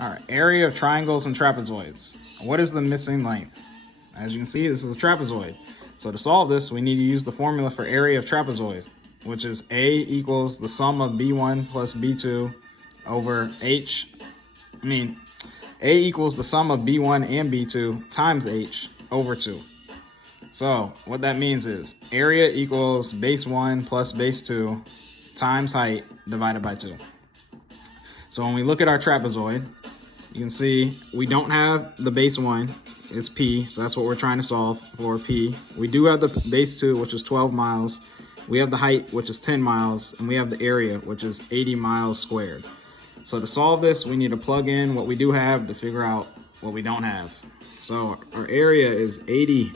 All right, area of triangles and trapezoids. What is the missing length? As you can see, this is a trapezoid. So to solve this, we need to use the formula for area of trapezoids, which is A equals the sum of B1 plus B2 over A equals the sum of B1 and B2 times H over 2. So what that means is area equals base 1 plus base 2 times height divided by 2. So when we look at our trapezoid, you can see we don't have the base 1, it's P, so that's what we're trying to solve for, P. We do have the base 2, which is 12 miles. We have the height, which is 10 miles, and we have the area, which is 80 miles squared. So to solve this, we need to plug in what we do have to figure out what we don't have. So our area is 80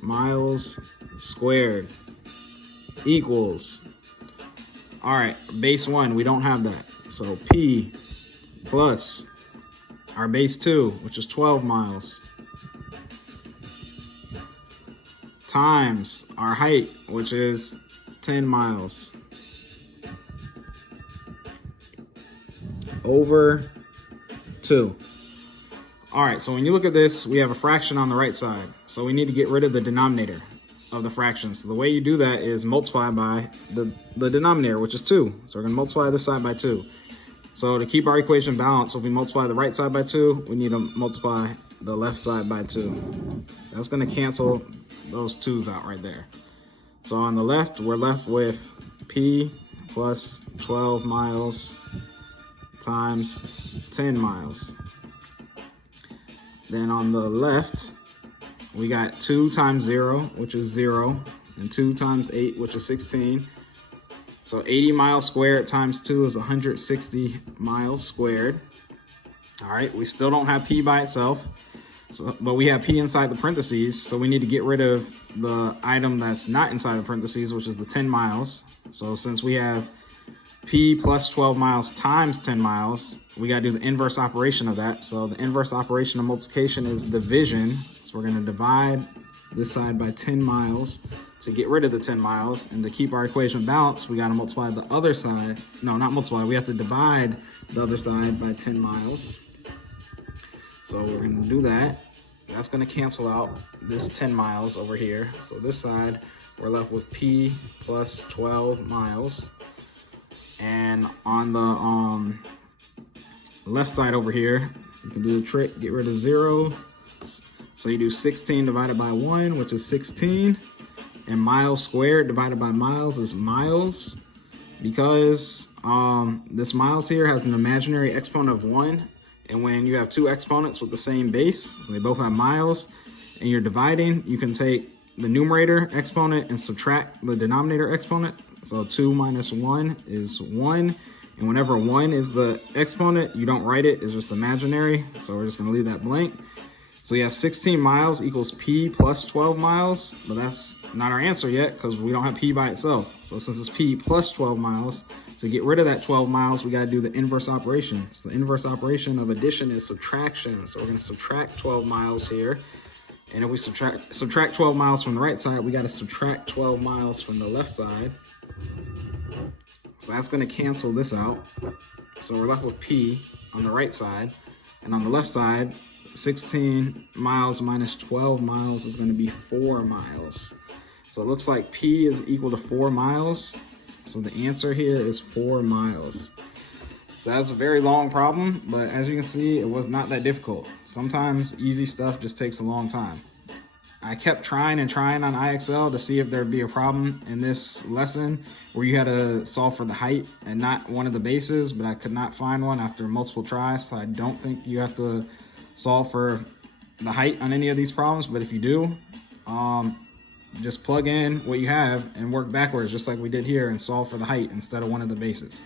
miles squared equals, all right, base 1, we don't have that. So P plus our base 2, which is 12 miles, times our height, which is 10 miles, over 2. All right, so when you look at this, we have a fraction on the right side. So we need to get rid of the denominator of the fraction. So the way you do that is multiply by the denominator, which is 2. So we're gonna multiply this side by 2. So to keep our equation balanced, so if we multiply the right side by 2, we need to multiply the left side by 2. That's gonna cancel those 2's out right there. So on the left, we're left with P plus 12 miles times 10 miles. Then on the left, we got 2 times 0, which is 0, and 2 times 8, which is 16. So 80 miles squared times 2 is 160 miles squared. All right, we still don't have P by itself, but we have P inside the parentheses, so we need to get rid of the item that's not inside the parentheses, which is the 10 miles. So since we have P plus 12 miles times 10 miles, we got to do the inverse operation of that. So the inverse operation of multiplication is division. So we're going to divide this side by 10 miles to get rid of the 10 miles. And to keep our equation balanced, we got to multiply the other side. No, not multiply. We have to divide the other side by 10 miles. So we're going to do that. That's going to cancel out this 10 miles over here. So this side, we're left with P plus 12 miles. And on the left side over here, you can do the trick, get rid of 0. So you do 16 divided by 1, which is 16. And miles squared divided by miles is miles. Because this miles here has an imaginary exponent of 1. And when you have two exponents with the same base, so they both have miles, and you're dividing, you can take the numerator exponent and subtract the denominator exponent. So 2 minus 1 is 1. And whenever 1 is the exponent, you don't write it, it's just imaginary. So we're just gonna leave that blank. So you have 16 miles equals P plus 12 miles, but that's not our answer yet because we don't have P by itself. So since it's P plus 12 miles, to get rid of that 12 miles, we gotta do the inverse operation. So the inverse operation of addition is subtraction. So we're gonna subtract 12 miles here. And if we subtract 12 miles from the right side, we gotta subtract 12 miles from the left side. So that's gonna cancel this out. So we're left with P on the right side. And on the left side, 16 miles minus 12 miles is gonna be 4 miles. So it looks like P is equal to 4 miles. So the answer here is 4 miles. So that's a very long problem, but as you can see, it was not that difficult. Sometimes easy stuff just takes a long time. I kept trying and trying on IXL to see if there'd be a problem in this lesson where you had to solve for the height and not one of the bases, but I could not find one after multiple tries. So I don't think you have to solve for the height on any of these problems, but if you do, just plug in what you have and work backwards just like we did here and solve for the height instead of one of the bases.